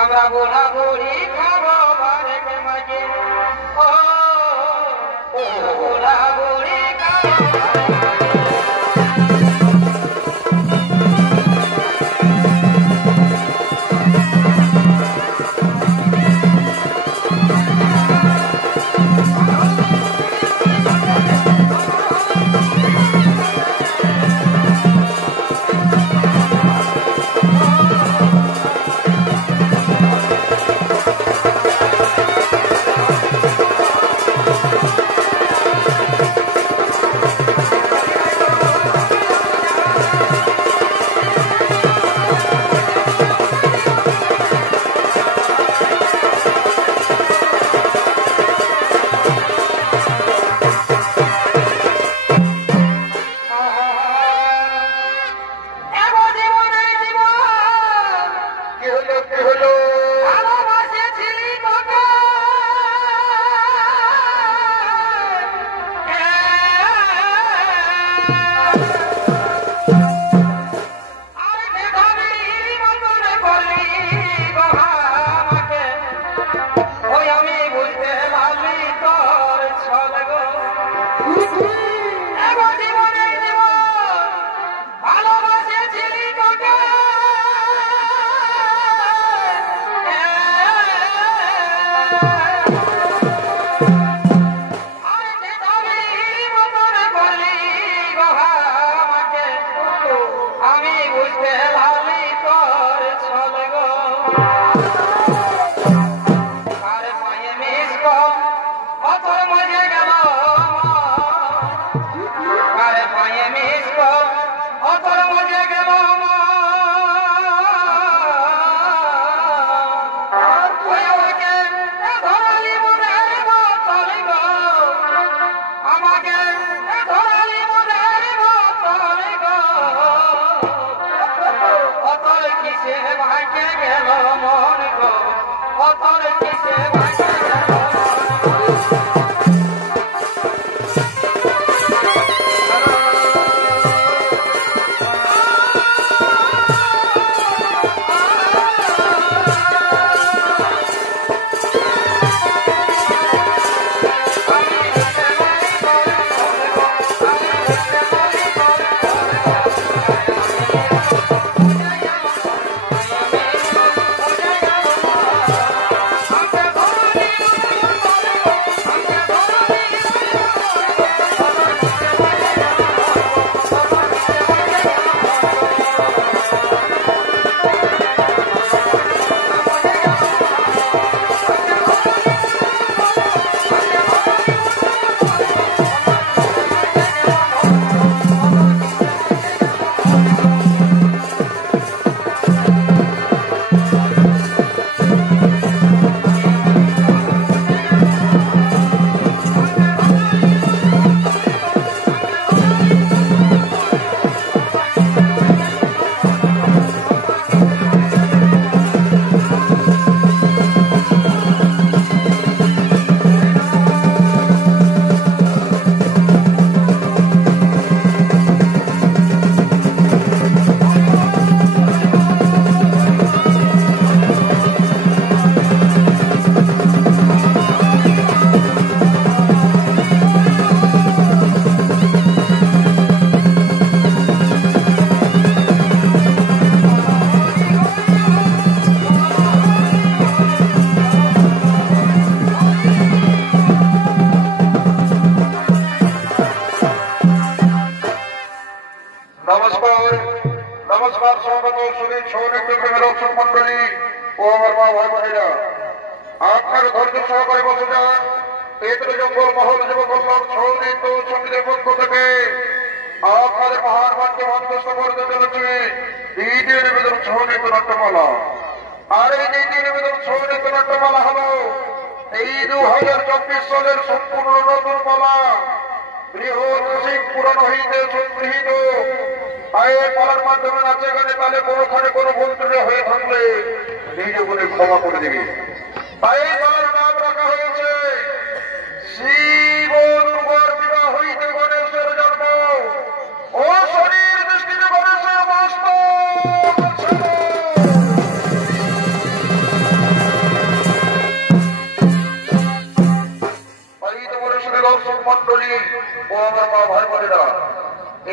আমরা গোলা গুড়ি খাবো বারেক মাঝে ও গোলা গুড়ি খাবো আপনার ধৈর্য সহকারে বসে যান। পেতৃ জঙ্গল মহল যুব কল্যাণ সৌদিত সমিতির পক্ষ থেকে আপনাদের মহান বাক্য মধ্যস্থ করতে চলেছে। দ্বিতীয় নিবেদন সহনীত নাট্যমালা। আর এই দ্বিতীয় নিবেদন সহনীত নাট্যমালা হল এই 2024 সালের সম্পূর্ণ নতুন মালা, বৃহৎ রসিক পুরাণ হইতে সংগৃহীত। তাই এই পালার মাধ্যমে নাচে গানে তাহলে কোনোখানে কোনো ভুল ত্রুটি হয়ে থাকলে নিজে বলে ক্ষমা করে দেবে। তাই এই পালার নাম রাখা হয়েছে শিব দুর্গার বিবাহ হইতে গণেশের জন্ম, ও শনির দৃষ্টিতে গণেশের মস্ত। দর্শক মন্ডলী ও আমার মা ভাই বোনেরা,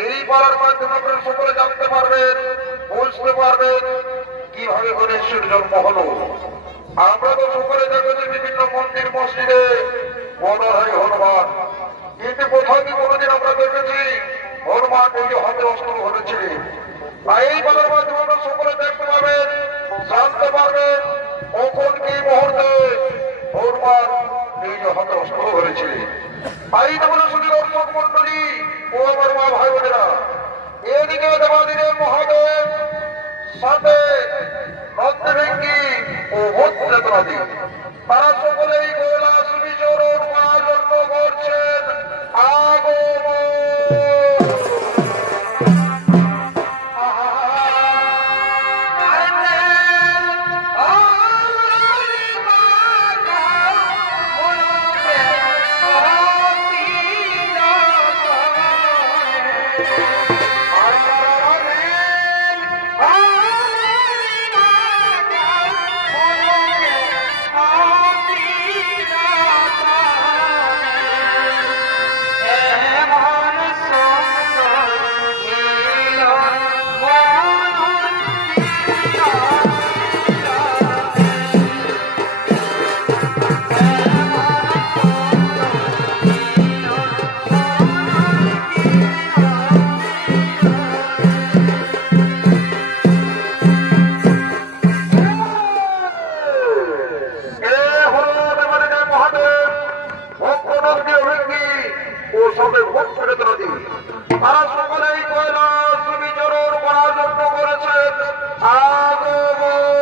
এই পালার মাধ্যমে আপনারা সকলে জানতে পারবেন, বুঝতে পারবেন কিভাবে গণেশের জন্ম হলো। আমরা তো সকলে দেখেছি বিভিন্ন মন্দির মসজিদে বলা হয় হনুমান, কিন্তু কোথাও কি কোনোদিন আমরা দেখেছি হনুমান নিজে হাতে অস্ত্র ধরেছিলেন? তাই এই পালার মাধ্যমে আমরা সকলে দেখতে পাবেন, জানতে পারবেন কখন কি মুহূর্তে হনুমান নিজে হাতে অস্ত্র ধরেছিলেন। তাই তোমরা শুধু দর্শক মন্ডলী ও আমার মা ভাই বোনেরা, এদিকে দেবাদিদেব মহাদেব সাথে নন্দভৃঙ্গি ও ভদ্রেতনাদি তারা সকলেই কৈলাস বিচরণ করার জন্য করছেন আগমন। তারা সকলেই কৈলাস বিচরণ করার জন্য করেছেন আগমন।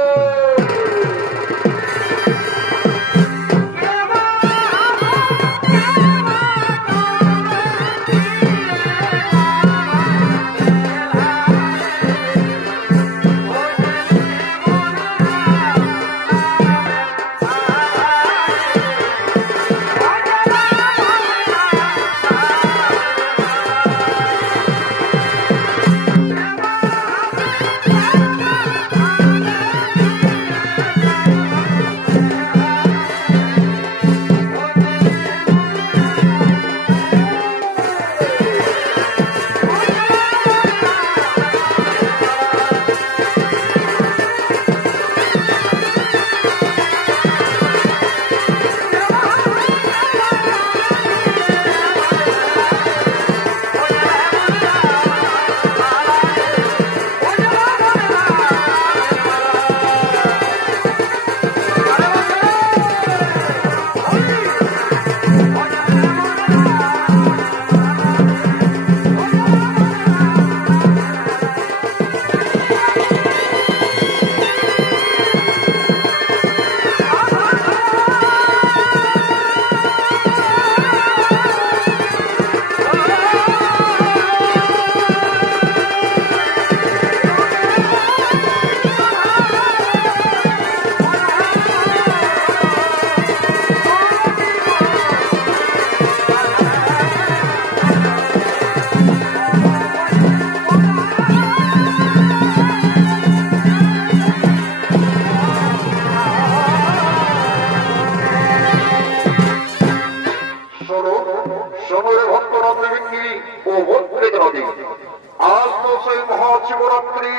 আজ তো সেই মহাশিবরাত্রি,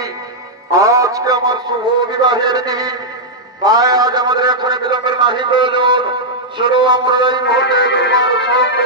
আজকে আমার শুভ বিবাহের দিন। তাই আজ আমাদের এখানে বিলম্বের নাহি প্রয়োজন, শুরু আমরা এই মুহূর্তে তোমার সঙ্গে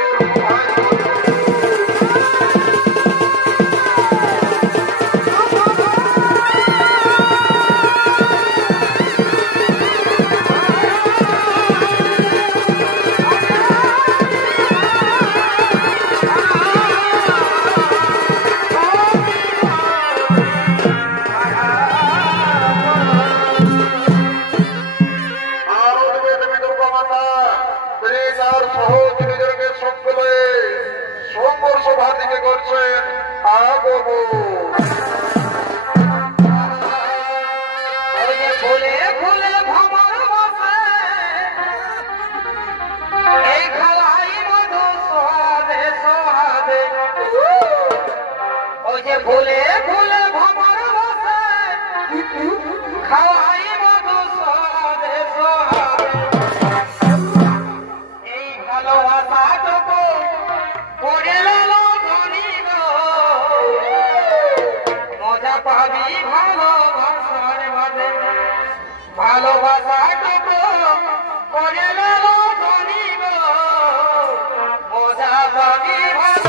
ভালোবাসা টুকু করে নেবো ধনী গো বোঝা সবই ভালো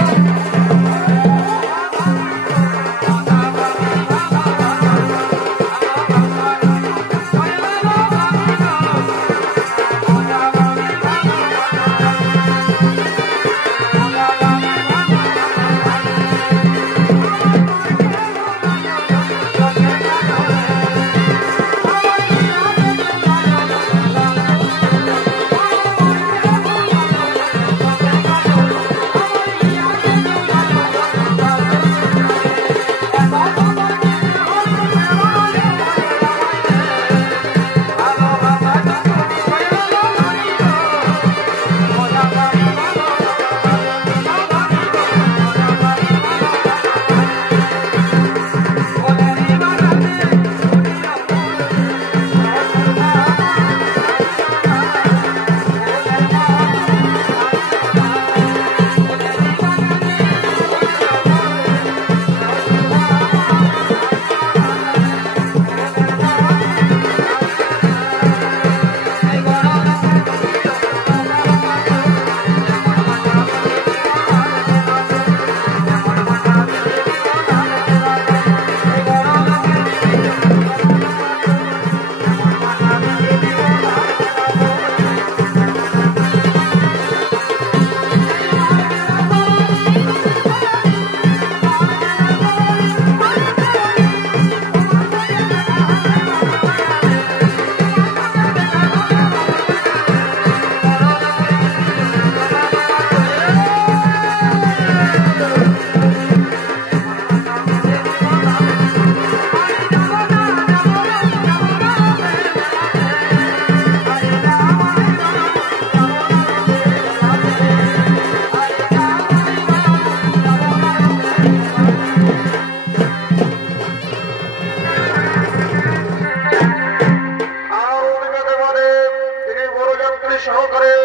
সহকারে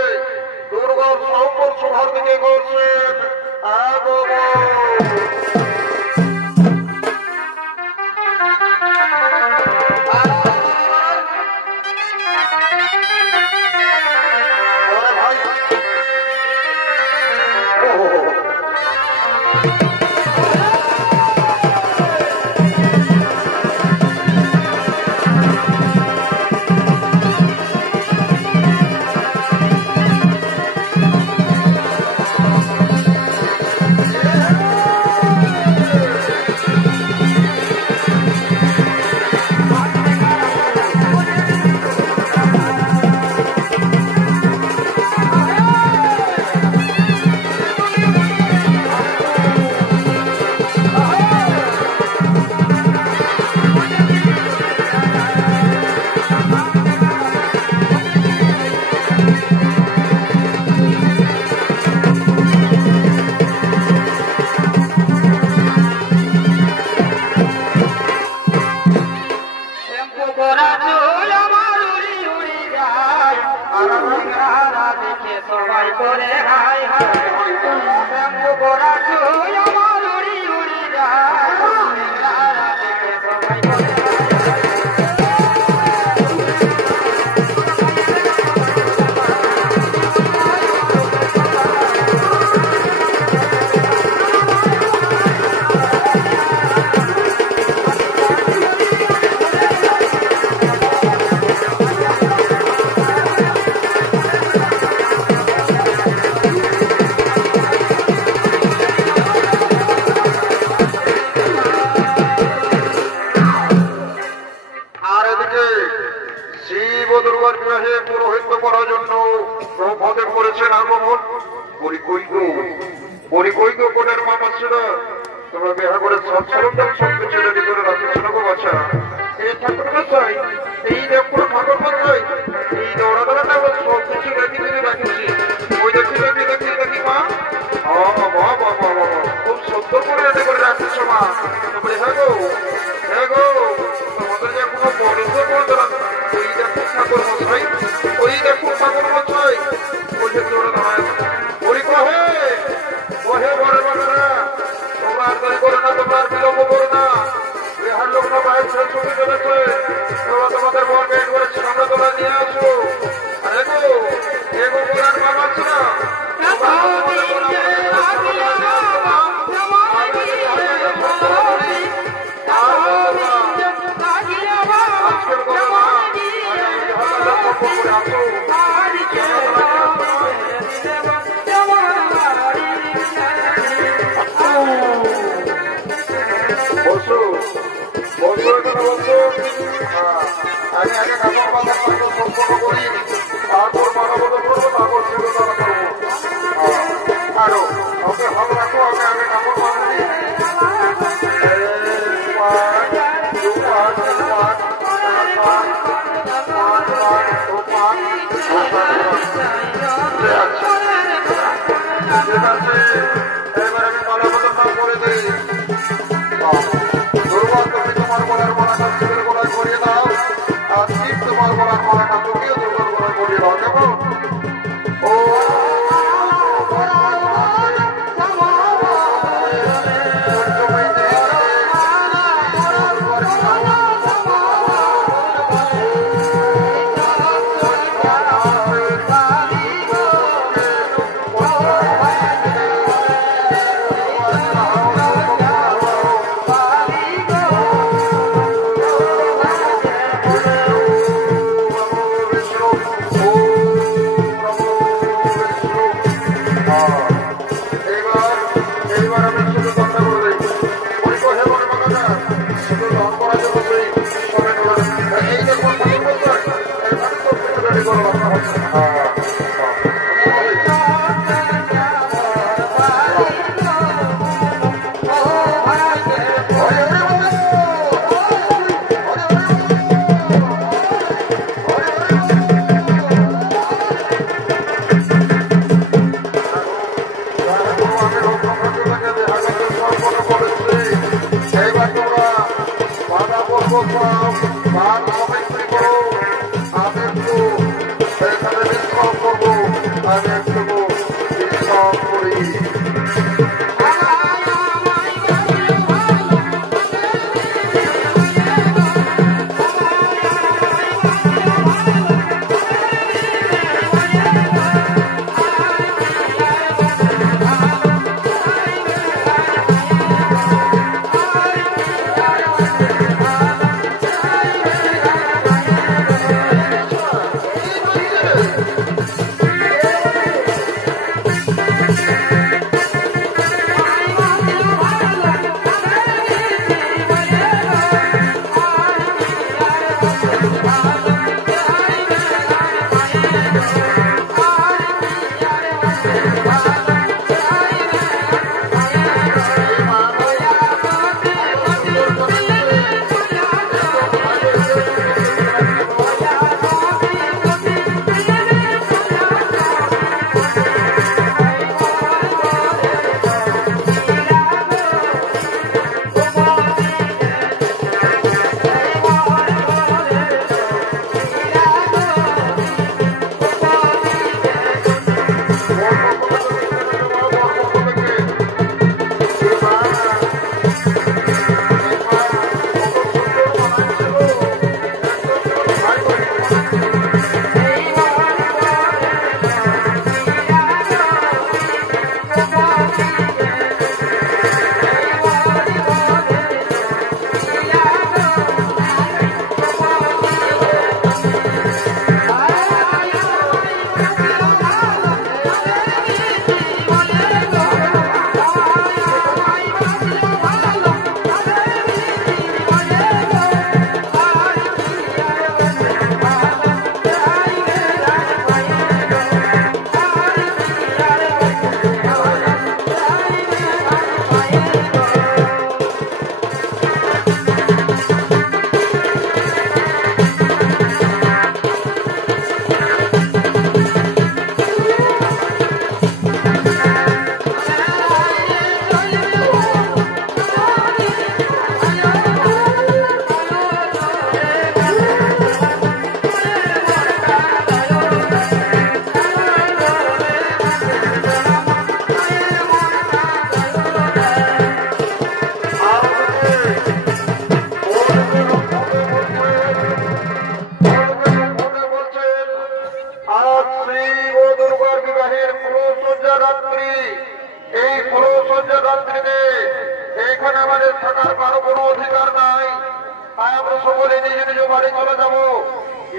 দুর্গম সম্পদ সভার দিকে করছেন সবাই করে হাই হাই গোরা চুল আমার উড়ি উড়ি যায় সবাই করে পুরোহিত করার জন্য প্রভাতে করেছেন আগমন পরিকৈক বোনের মামা ছিল তোমরা বিহা করে সব সরঞ্জাম সব কিছু রেডি করে রাখেছিল গো বাচ্চা এই ঠাকুর মশাই এই দেখো ঠাকুর মশাই এই দৌড়া দৌড়াটা সব কিছু রেডি করে রাখেছি ওই দেখি মা খুব সুন্দর করে রেডি করে রাখেছ মা তারপরে হ্যাঁ গো তোমাদের যে কোনো বড় বলতো না ওই দেখো ঠাকুর মশাই বলছে তোরা দাঁড়ায় বলি কহে বড় বাচ্চারা তোমরা আর দেরি করো না তোমরা আর বিলম্ব করো না বিহার লোক না বাইরে ছবি চলেছে তোমরা তোমাদের বলবে একবারে সামনে আজকের কথা না আসো বসো বসো এখানে বসো। আমি আগে কাপড় বাঁধা সম্পন্ন করি, তারপর মানবতা করবো, তারপর শিরোধারা করবো। আরো ওকে ভালো রাখো, আমি আগে কাপড় বাঁধি। ঠিক আছে, এবার আমি মানবতা করে দিই। দুর্বল তুমি তোমার গলার মালাটা শিবের গলায় করিয়ে দাও, আর শিব তোমার গলার মালাটা চুকিয়ে দুর্বল গলায় করিয়ে দাও, কেমন? ও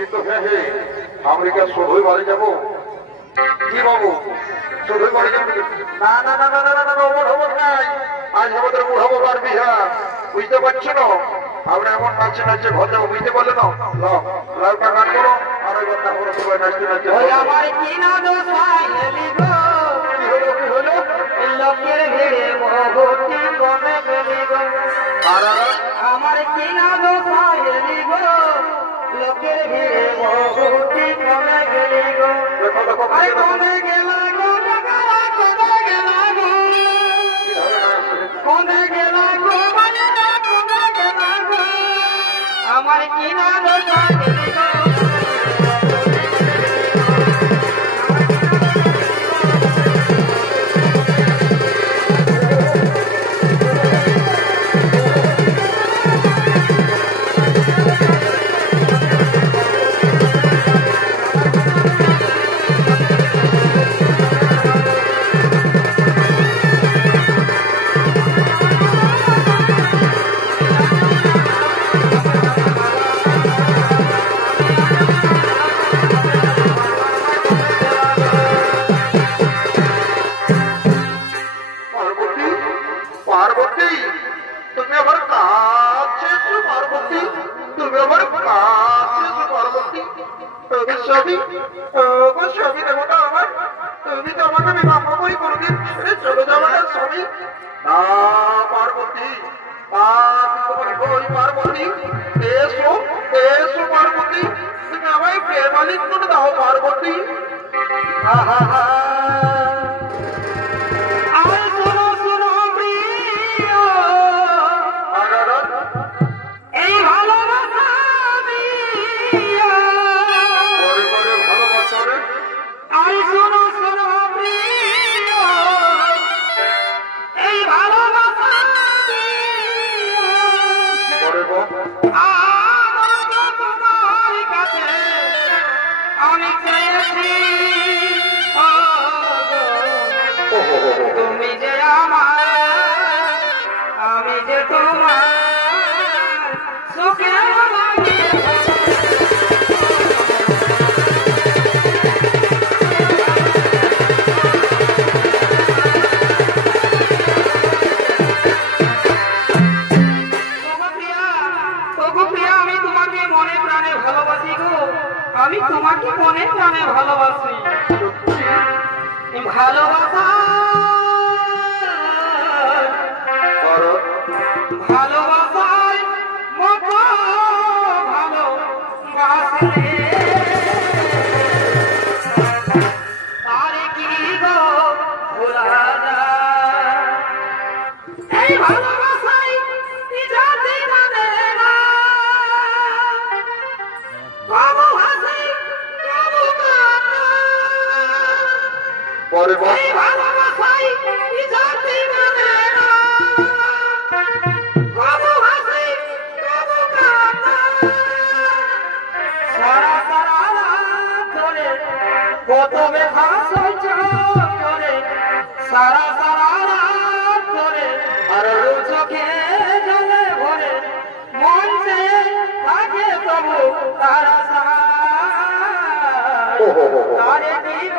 কিন্তু হ্যাঁ আমেরিকা শুধুই বাড়ি যাবো কি বাবু শুধুই বাড়ি যাবো না না না না না না না ওমর খবর নাই আজ আমাদের বুড়া বাবার বিহা বুঝতে পারছি না আমরা এমন নাচে নাচে ঘর যাবো বুঝতে পারলে না লালটা গান করো আর ওই কথা করো সবাই নাচতে নাচতে আমার কি না দোষ এলি গো কি হলো লোকের ভিড়ে বহুটি কমে গেলি গো আমার কি না দোষ এলি গো লোকের ভিড়ে বহুটি কমে গেলি গো আরে কমে গেল গো কমে গেল গো কমে গেল গো কমে গেল গো আমার কি না দোষ এলি গো আমি তোমাকে মনে প্রাণে ভালোবাসি ভালোবাসা ভালোবাসায় মতো ভালোবাসে আরে কি গো ভোলা যায় এই ভালোবাসায় জাতি মানে না বাবু হাসি বাবু কান্না পরে এই ভালোবাসায় জাতি মানে না বাবু হাসি বাবু কান্না সারা সারা রাত ধরে কত ব্যথা সহ্য করে সারা সারা রাত ধরে আর চোখে জলে ভরে মন চেয়ে থাকে তবু তারা তারে দিব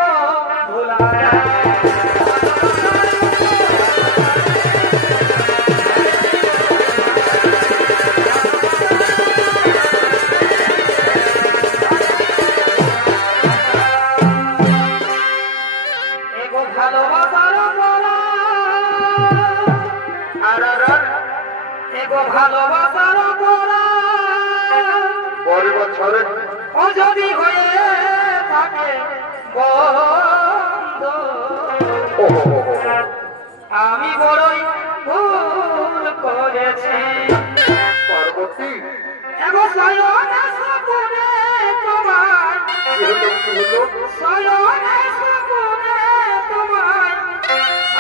ভোলা এগো ভালোবাসার বলা এগো ভালোবাসার বলা পরে বছরে ও যদি হয়ে থাকে বন্ধ আমি বড়ই ভুল করেছি পার্বতী এগো সয়নে সপনে তোমায় সয়নে সপনে তোমায়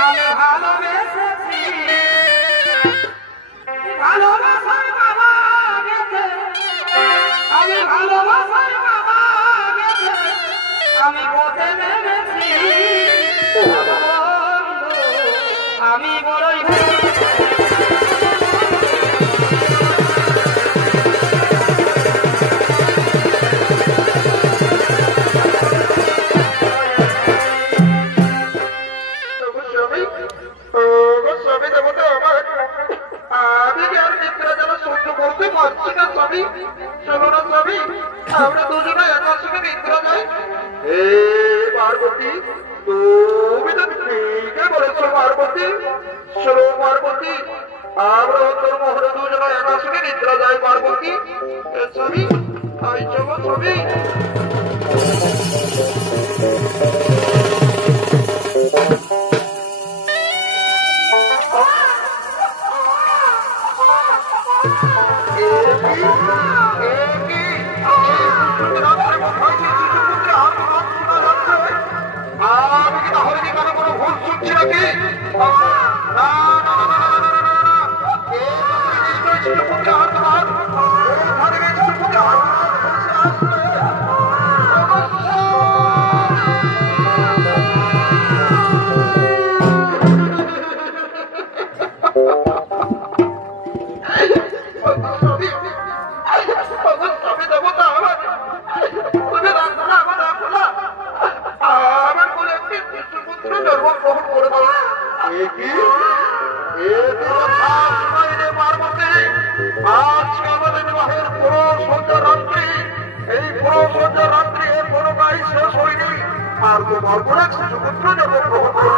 আমি ভালোবেসেছি ভালোবাসার বাবা গেছে আমি ভালোবাসার বাবা গেছে আমি পথে নেমেছি আমি বড়ই চলো না স্বামী আমরা দুজনে একার সঙ্গে নিদ্রা যাই। এ পার্বতী তুমি তো ঠিকই বলেছ পার্বতী। চলো পার্বতী আমরা তোর মোহরে দুজনে একার সঙ্গে নিদ্রা যাই পার্বতী। স্বামী আই চলো স্বামী। আমি কি তাহলে কি কোনো ভুল শুনছি নাকি? আজকে আমাদের বিবাহের পুরো সন্ধ্যা রাত্রি, এই পুরো সন্ধ্যা রাত্রি এর কোনো কাজ শেষ হয়নি। আর তোমার পরে শিশুপুত্র জন্মগ্রহণ করবে।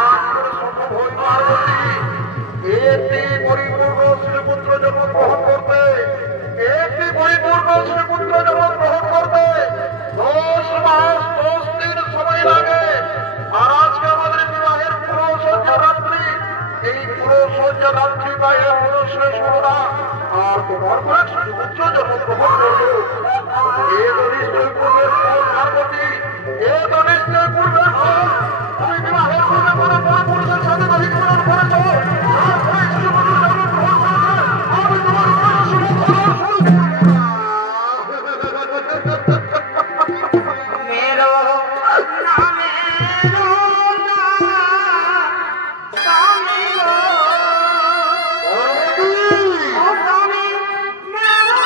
আজ করে সম্ভব হয় পার্বতী একটি পরিপূর্ণ শিশুপুত্র জন্মগ্রহণ করবে। একটি পরিপূর্ণ শিশুপুত্র জন্মগ্রহণ করবে 10 মাস 10 দিন সময় লাগে। আর আজকে আমাদের বিবাহের পুরো সন্ধ্যা রাত্রি, এই পুরো সন্ধ্যা রাত্রি বা এর পুরো শেষ হল না। আর তোমার পরে শিশুপুত্র জন্মগ্রহণ করবে। এ তো নিশ্চয় পূর্বের ফল পার্বতী, এ তো নিশ্চয় পূর্বের ফল। তুমি বিবাহের পূর্বে কোনো মহাপুরুষের সাথে অধিকরণ করেছ। তারপরে শিশুপুত্র জন্মগ্রহণ করেছে। আমি তোমার উপরে শিশুপুত্র শুরু করব না। मेरो नामे रोना स्वामी गो ओ स्वामी मेरो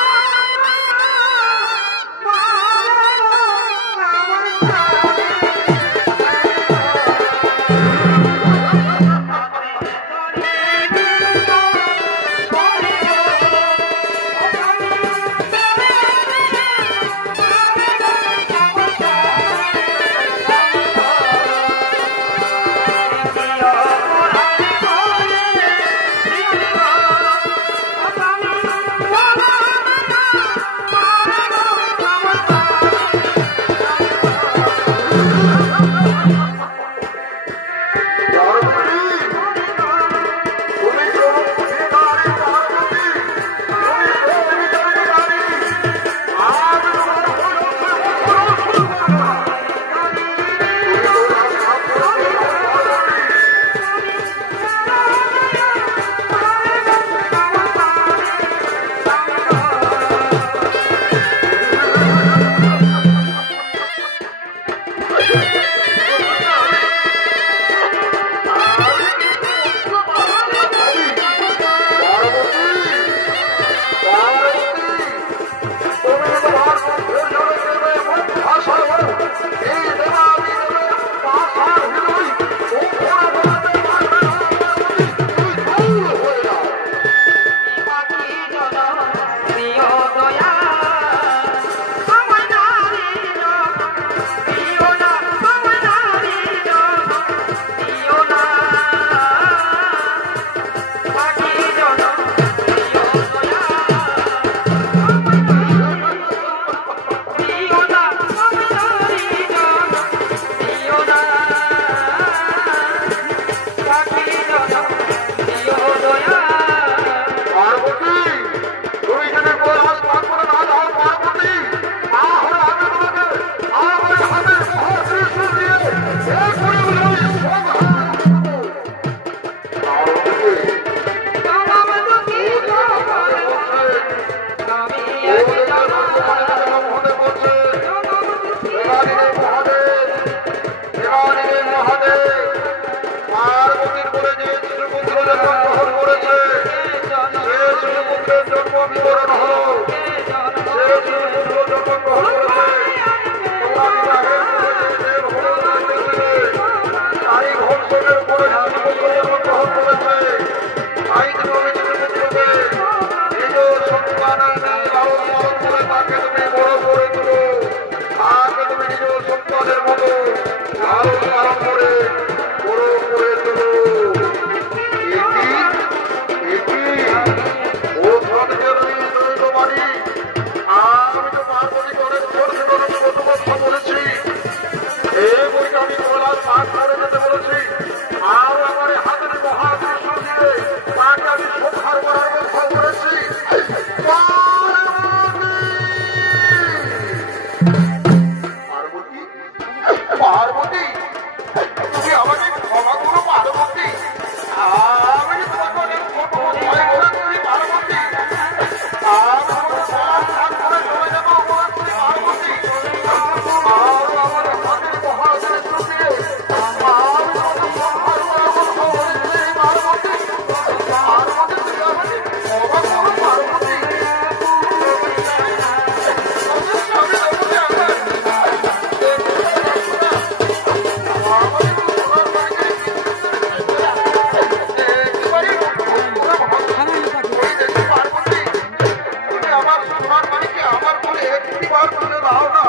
আমার মানিকে আমার বলে একটি বার তুলে দাও না।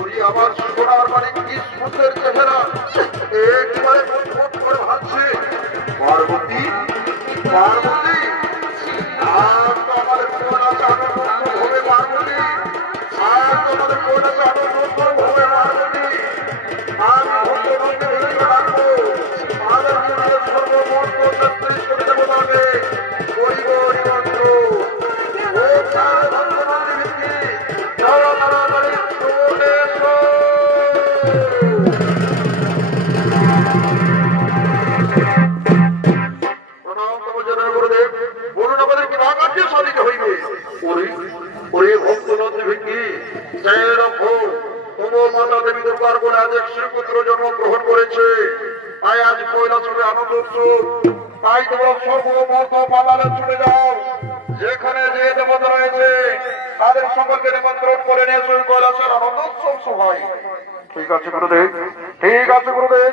ওরে আমার সোনার মানিক কি সুন্দর চেহারা, একবারে ফুটফুট করে ভাবছে। পার্বতী পার্বতী আর তো আমাদের কোন আছে আনন্দ হবে পার্বতী, আর তো আমাদের কোন আছে আনন্দ হবে পার্বতী। আমি ভক্তবন্ধে ভেঙে রাখবো আমাদের মনের সর্বমন্ত্র শাস্ত্রী করে দেবো তাকে করিব নিমন্ত্র। ও তার ভক্তবন্ধে ভেঙে যারা তাড়াতাড়ি চলে এসো। বলুন আমাদের কি রাগ আছে স্বাধীন হইবে? ওরে ভক্তনন্দী ভিঙ্গি জয় রাখো, তোমার মাতা দেবী দুর্গার বলে আজ এক শ্রীপুত্র জন্মগ্রহণ করেছে। তাই আজ কৈলাসে আনন্দ উৎসব। তাই তোমরা সর্বমত পাতালে চলে যাও, যেখানে যে দেবতা রয়েছে তাদের সকলকে নিমন্ত্রণ করে নিয়ে এসো কৈলাসের আনন্দ উৎসব সভায়। ঠিক আছে গুরুদেব, ঠিক আছে গুরুদেব,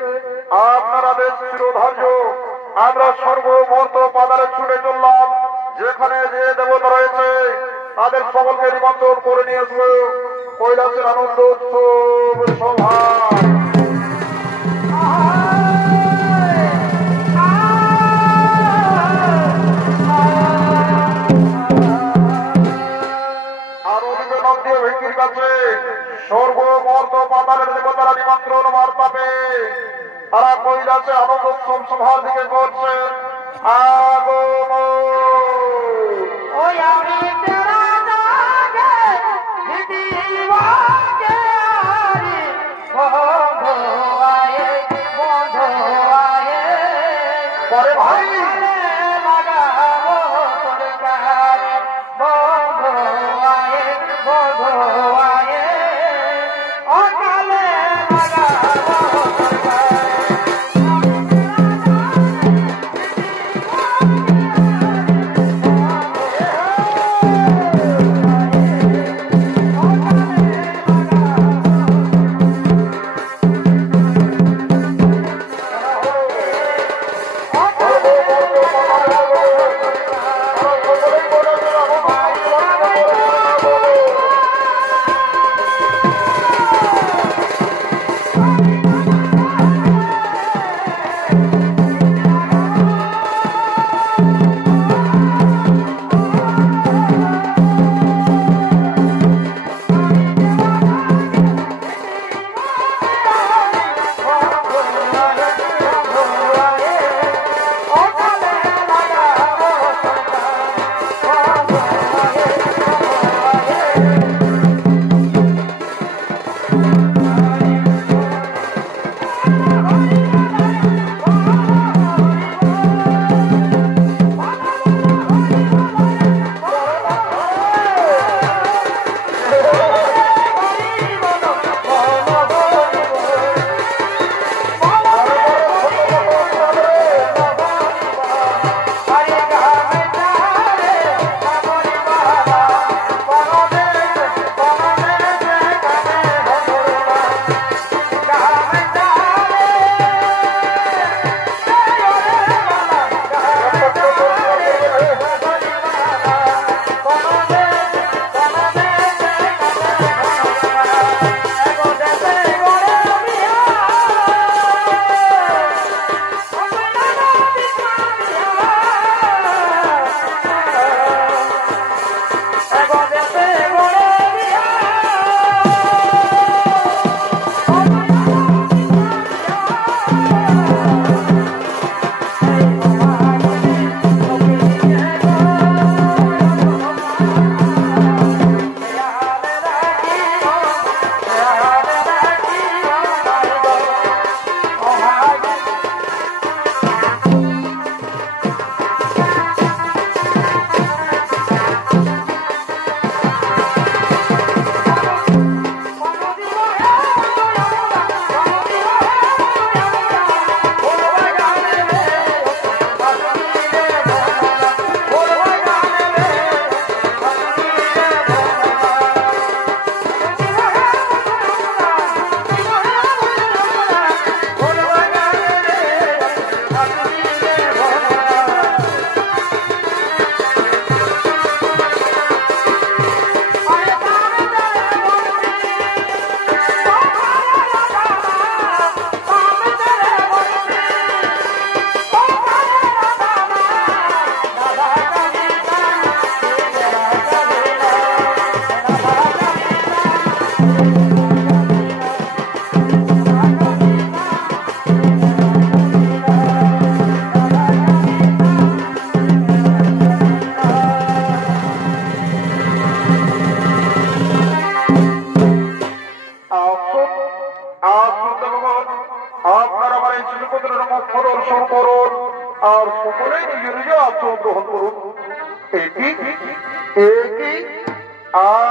আপনারা বেশ চিরধার্য। আমরা সর্বমত পাতালে ছুটে চললাম, যেখানে যে দেবতা রয়েছে তাদের সকলকে নিমন্ত্রণ করে নিয়ে আসবো কৈলাসের আনন্দ উৎসব সভা। আর ওদিকে নদীয় ভিঙ্গির কাছে সর্বমর্ত পাতালের দেবতারা নিমন্ত্রণ বার্তা পেয়ে তারা কৈলাসে আনন্দ উৎসব সভার দিকে করছেন আগমন। ওই আমি তেরা দাগে দিদিবাগে আরে বন্ধু আয়ে পরে ভাই লাগাবো তোর কানে বন্ধু আয়ে অকালে লাগাবো তোর কানে। আচরণ গ্রহণ করুন। এটি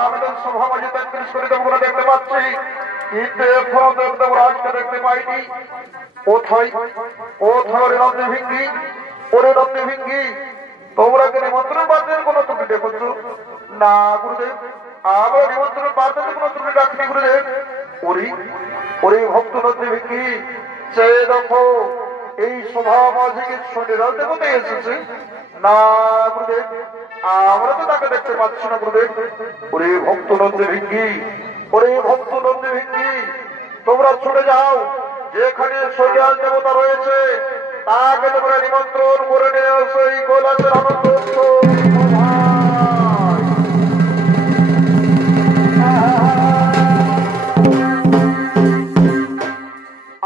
আমাদের সভা মাঝে 33 কোটি দেবতা দেখতে পাচ্ছি, কিন্তু এখনো দেবরাজকে দেখতে পাইনি। কোথায় কোথায় ওরে নন্দীভিঙ্গি, ওরে নন্দীভিঙ্গি, তোমরা কি নিমন্ত্রণ বার্তার কোনো ত্রুটি দেখছো? না গুরুদেব, আমরা নিমন্ত্রণ বার্তাতে কোনো ত্রুটি রাখিনি গুরুদেব। ওরে ওরে ভক্ত নন্দীভিঙ্গি, সে দেখো এই সভা মাঝে শনিরাজ দেবতা এসেছে। না গুরুদেব, আমরা তো তাকে দেখতে পাচ্ছি না গুরুদেব। ওরে ভক্ত নন্দীভিঙ্গি, ওরে ভক্ত নন্দীভিঙ্গি, তোমরা ছুটে যাও, যেখানে শনিরাজ দেবতা রয়েছে তাকে তোমরা নিমন্ত্রণ করে নিয়ে আসো এই কৈলাসের আনন্দ উৎসব।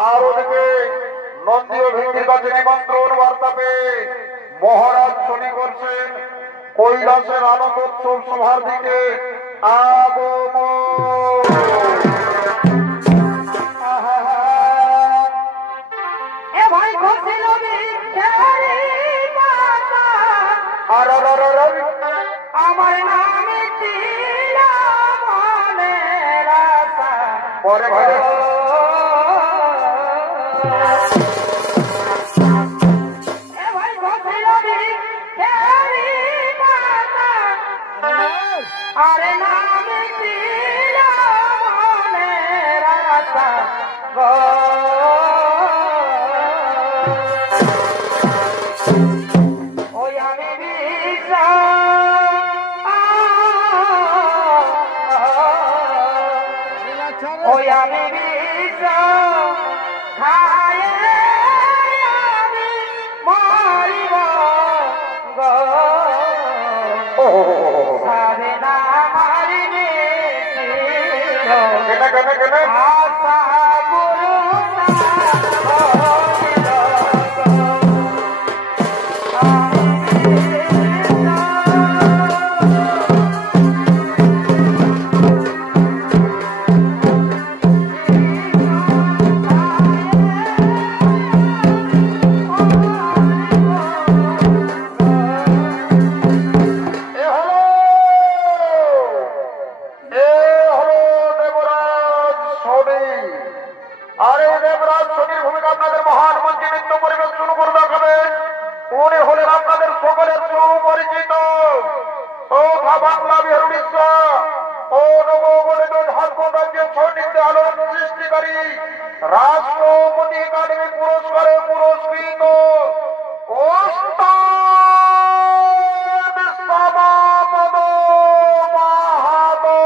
আর ওদিকে নন্দী ও ভিঙ্গির কাছে নিমন্ত্রণ বার্তা পেয়ে মহারাজ শনি করছেন কৈলাসের আনন্দ উৎসব সভার দিকে আগমন। আমার নামে পরে ভাই আরে নামে ওই আমি ওই আমি খায়ে আমি মরিব সারে না মারিবে কেন আশা গুরু বাংলা বিহার উড়িষ্যা ও নবগঠিত ঝাড়খণ্ড রাজ্যের সৈনিকদের আলোড়ন সৃষ্টিকারী রাষ্ট্রপতি একাডেমি পুরস্কারে পুরস্কৃত ওস্তাদ সভাপদ মাহাতো।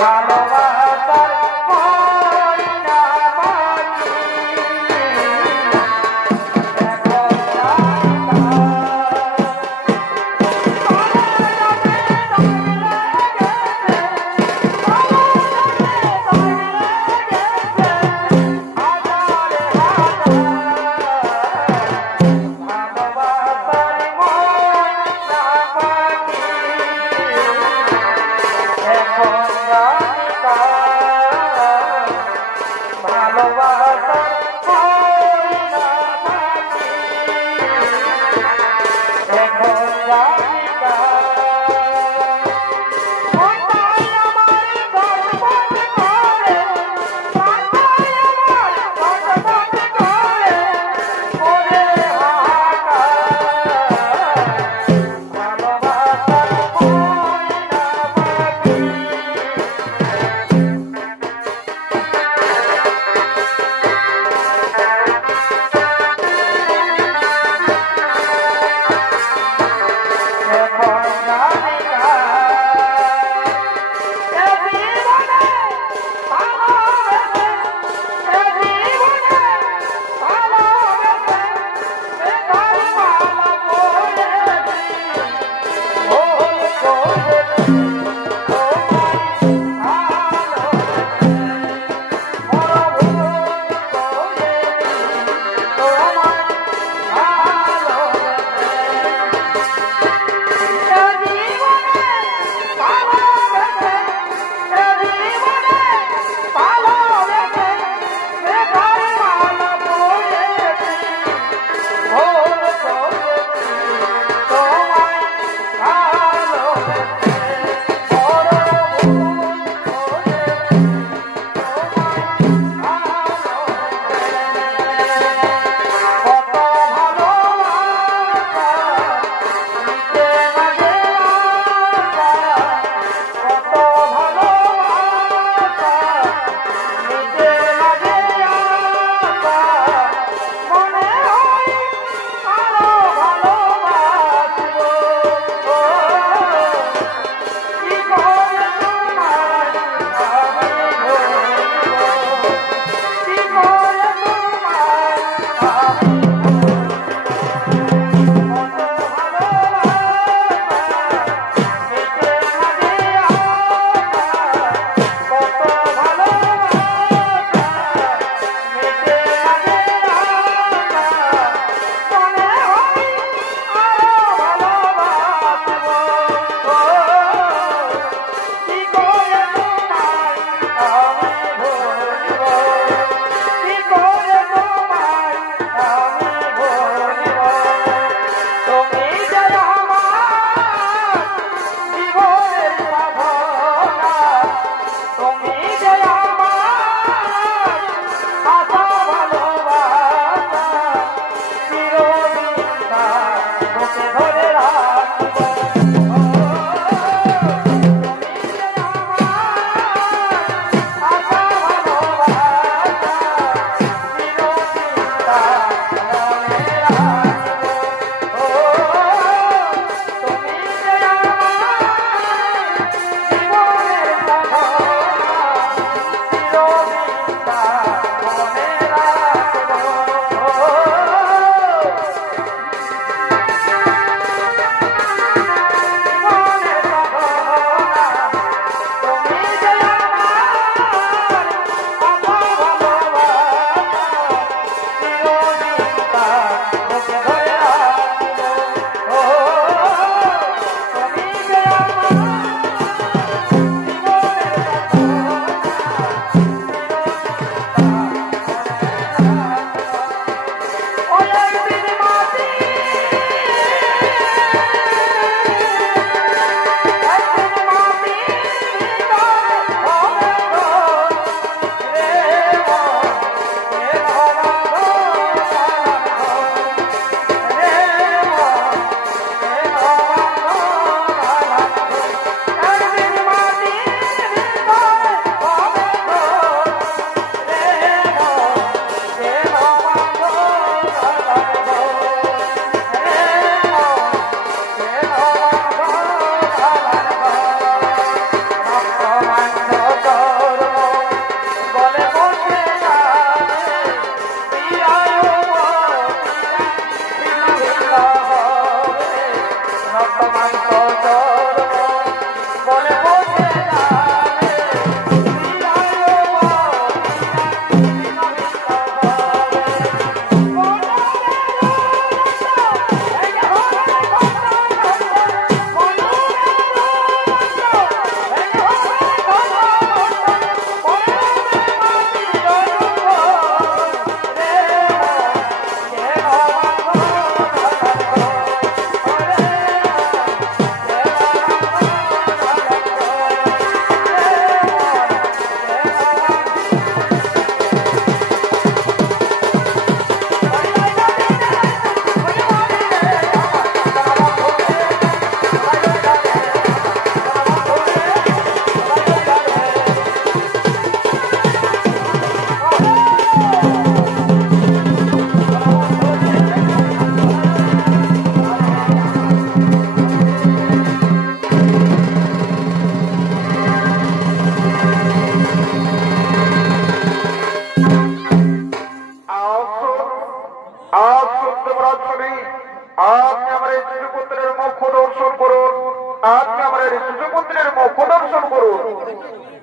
ভালোবাসার ময়না পাখি এখন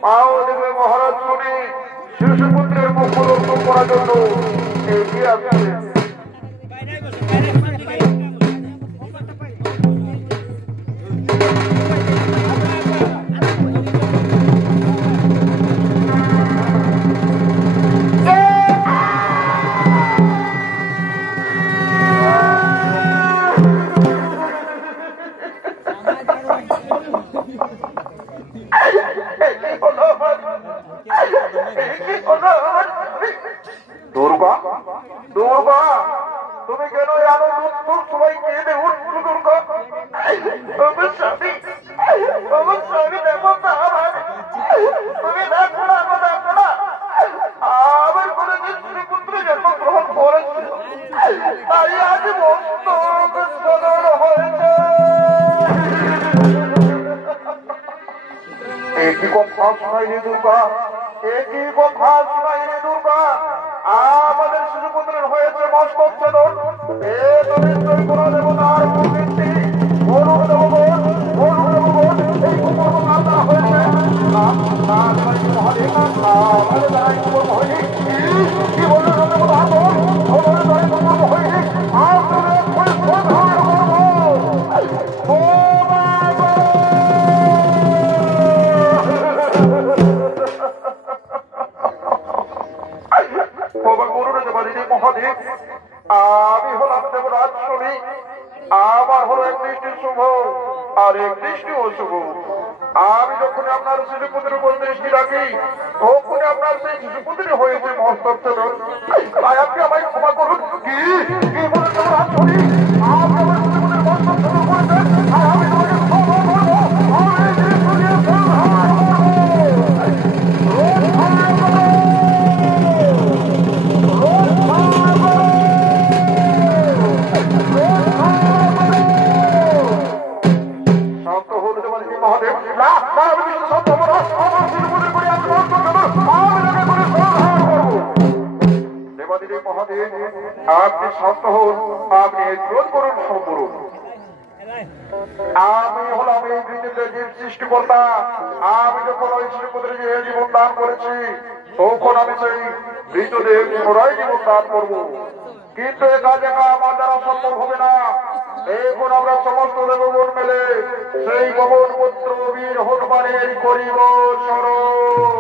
পাও দেবে মহারাজ শুনে শিশুপুত্রের মুখ প্রদর্শন করার জন্য এগিয়ে আসছে। দুর্গা দুর্গা তুমি কেন জানো দুধ সবাই কেঁদে উঠছো দুর্গা? আমার স্বামী দেখো তুমি দেখো না দেখো না আমার কোনো পুত্র জন্মগ্রহণ করেছে, তাই আজ মস্তক সদর হয়েছে। একই কথা শোনাইনি দুর্গা, একই কথা শোনাইনি দুর্গা, আমাদের শিশুপুত্রের হয়েছে মস্তক ছেদন। এ দরিদ্র কোন দেবতার প্রকৃতি বরুণ দেবগণ এই কুকুর আপনার হয়েছে আমাদের দ্বারা কুকুর হয়নি। কি বললেন দেবতা আমাদের দ্বারা কুকুর হয়নি, আপনাদের সংহার করবো। মহাদেব আমি হলাম দেবরাজ শুনি, আমার হলো এক দৃষ্টি শুভ আর এক দৃষ্টি অশুভ। আমি যখন আপনার শিশুপুত্রের উপর দৃষ্টি রাখি তখন আপনার সেই শিশুপুত্রী হয়েছে মস্তক ছেদন, তাই আপনি আমায় ক্ষমা করুন। কি কি বলে দেবরাজ শুনি, আপনি আমার শিশুপুত্রের মস্তক ছেদন করেছেন আর আমি তোমাকে ক্ষমা করবো। আমি শিশুকে সংহার আপনি শান্ত হন, আপনি ক্রোধ করুন সম্পূর্ণ। আমি হলাম এই পৃথিবীতে জীব সৃষ্টিকর্তা। আমি যখন ওই শিশুপুত্রকে জীবন দান করেছি তখন আমি সেই মৃতদেব পুনরায় জীবন দান করবো, কিন্তু এ কাজ আমার দ্বারা সম্ভব হবে না। এখন আমরা সমস্ত দেবগণ মিলে সেই পবন পুত্র বীর হনুমানের করিব স্মরণ।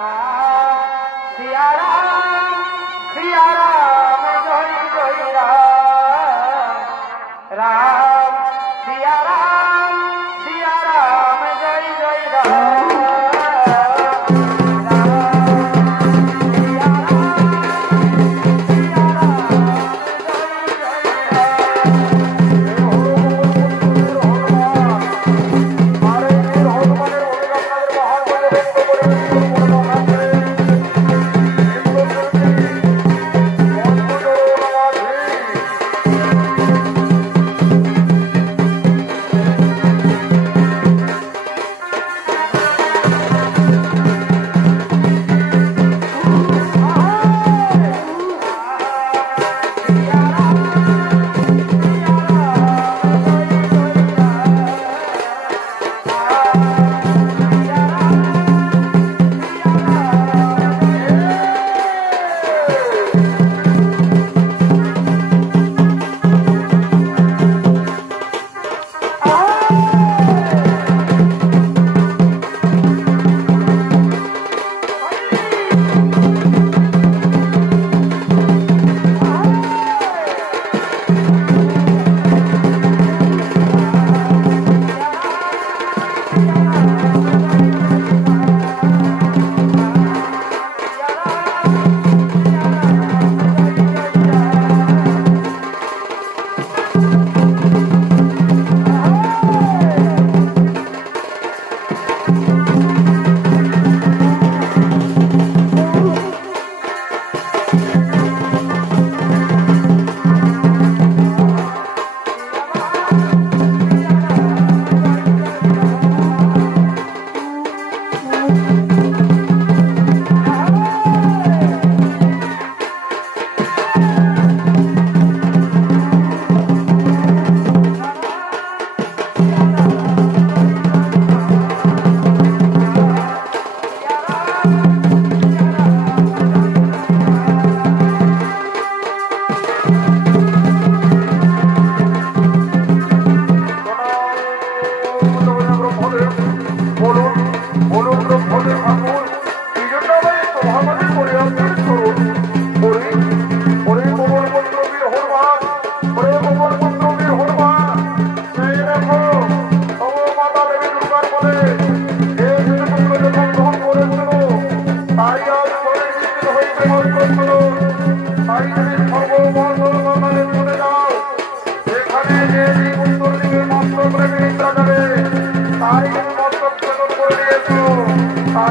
राम सिया राम जय जय राम। हनुमाনের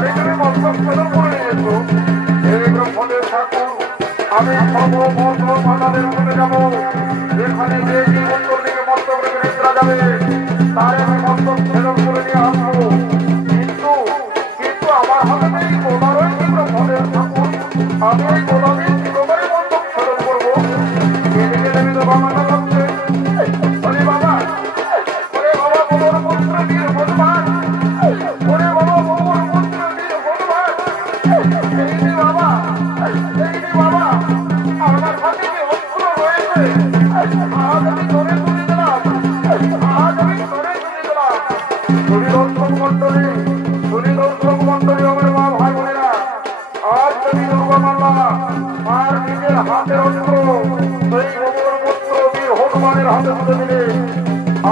আর এখানে মস্তক ছেদন করে নিয়েছো। এই ব্রহ্মদেব ঠাকুর আমি সর্বমত মাতাদের মনে যাবো, যেখানে যে জীবন্তর দিকে মস্তক রেখে নিদ্রা যাবে তার আমি মস্তক ছেদন করে নিয়ে আসবো। কিন্তু কিন্তু আমার হাতে এই গোলা রয়েছে ব্রহ্মদেব ঠাকুর, আমি এই গোলা দিয়ে চিরকালই মস্তক ছেদন করবো। এদিকে দেবী তো বাবাটা বলছে, ওরে বাবা, ওরে বাবা গোবর পুত্র বীর হনুমান, ওরে বাবা গোবর পুত্র বীর হনুমান, এই যে বাবা, এই যে বাবা, আমার হাতে যে অস্ত্র রয়েছে আজ আমি ধরে তুলে দিলাম, আজ আমি ধরে তুলে দিলাম। সুদর্শক মন্ডলী, সুদর্শক মন্ডলী, আমার মা ভাই বোনেরা, আজ তুমি দুর্গা মাল্লা আর নিজের হাতের অস্ত্র সেই গোবর পুত্র বীর হনুমানের হাতে তুলে দিলে।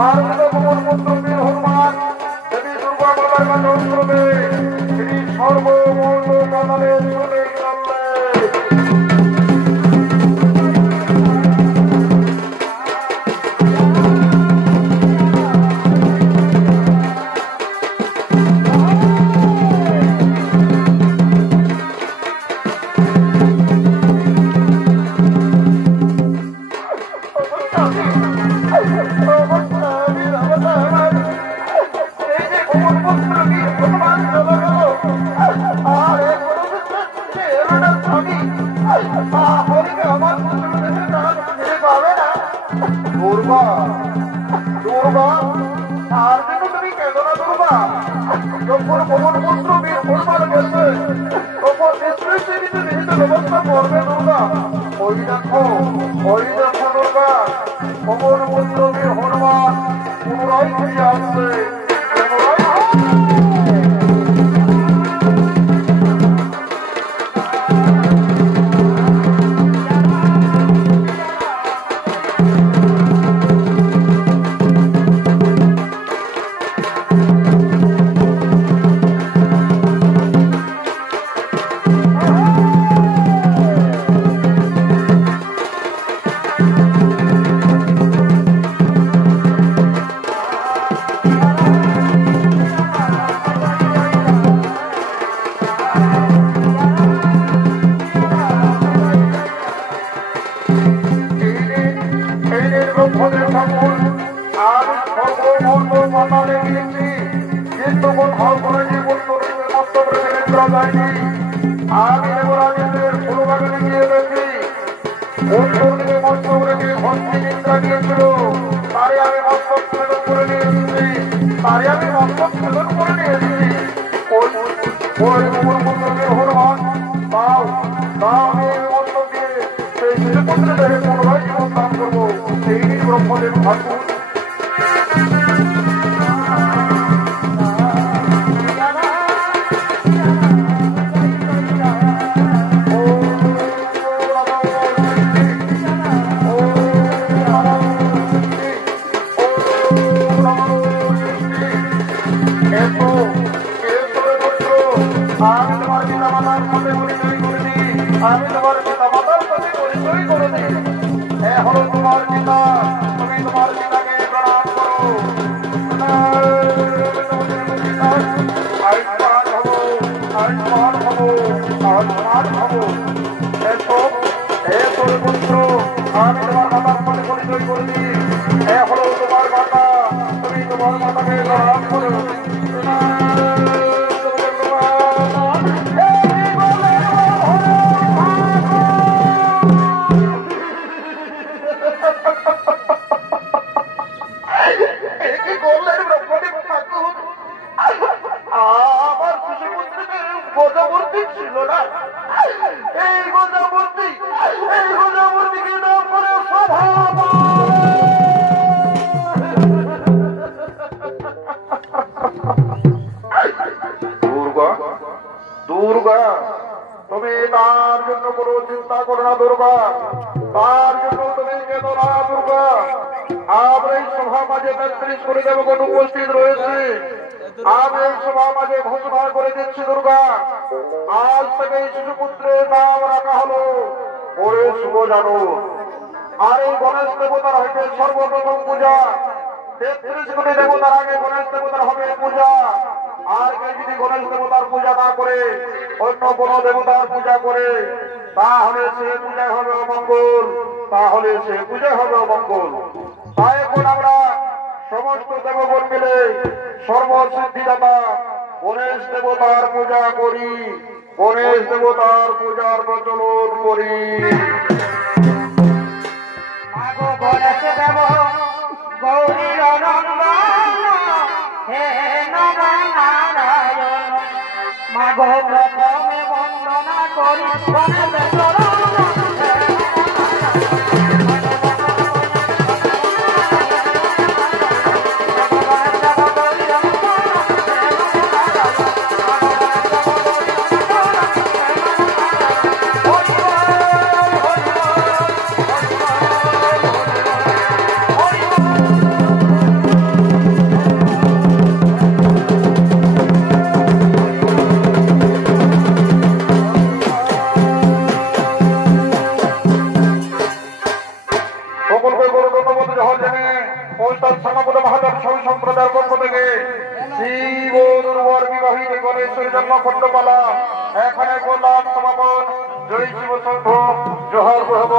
আর গোবর পুত্র বীর হনুমান দেবী দুর্গা মাতার কাছে অস্ত্র দেয়, তিনি সর্বমঙ্গল কাতালে চলে গেলেন। দুর্গা, দুর্গা, আর কিন্তু তুমি কেঁদো না দুর্গা। যখন গোবর পুত্র বীর হনুমান গেছে তখন নিশ্চয়ই তিনি বিহিত ব্যবস্থা করবে দুর্গা। ওই দেখো দুর্গা, গোবর পুত্র বীর হনুমান পুনরায় ফিরে আসছে, পুনরায় আমি দেবরাজেন্দ্রের ফুলবাগানে গিয়ে দেখি উত্তর দিকে মস্তক রেখে হস্তি নিদ্রা গিয়েছিল, তারে আমি মস্তক ছেদন করে নিয়ে এসেছি, তারে আমি মস্তক ছেদন করে নিয়ে এসেছি। ওই গোবর পুত্র বীর হনুমান তাও আমি এই মস্তক দিয়ে সেই শিশুপুত্রে দেখে পুনরায় জীবন দান করবো। সেই ব্রহ্মদেব ঠাকুর আমি তোমার পিতা মাতার প্রতি পরিচয় করে দিই। এখন তোমার পিতা, তুমি তোমার পিতাকে প্রণাম করো। আয়ুষ্মান হবো, আয়ুষ্মান হবো, আয়ুষ্মান হবো। এসো পুত্র, আমি তোমার মাতার প্রতি পরিচয় করে দিই। এখন তোমার মাতা, তুমি তোমার মাতাকে প্রণাম করো। আমার শিশুপুত্রীদের গোজাবর্তী ছিল না, এই গোজাবর্তীকে নাম করে স্বভাব। দুর্গা, দুর্গা, তুমি তার জন্য কোনো চিন্তা করো না দুর্গা, তার জন্য তুমি কেঁদো না দুর্গা। আমরা এই সভা মাঝে ৩৩ করে দেবগণ উপস্থিত রয়েছে। আমি এই সভা মাঝে ঘোষণা করে দিচ্ছি দুর্গা, আজ থেকে এই শিশুপুত্রের নাম রাখা হলো ওরে শুভ জানো। আর এই গণেশ দেবতার হইবে সর্বপ্রথম পূজা। ৩৩ কোটি দেবতার আগে গণেশ দেবতার হবে পূজা। আর যদি গণেশ দেবতার পূজা না করে অন্য কোন দেবতার পূজা করে তাহলে সে পূজা হবে অমঙ্গল, তাহলে সে পূজা হবে অমঙ্গল। তাই এখন আমরা সমস্ত দেবগণ মিলে সর্বসিদ্ধিদাতা গণেশ দেবতার পূজা করি, গণেশ দেবতার পূজার প্রচলন করি। মাগো গণেশ দেব গৌরীর নন্দন হে নম নারায়ণ, মাগো প্রথমে বন্দনা করি গণেশ চরণ। সম্প্রদায়ের পক্ষ থেকে শিব দুর্বর বিবাহিত গণেশ্বরী জন্মখণ্ডমালা এখানে গোলাপ সমাপন। জয় শিব শম্ভু, জোহার প্রভু।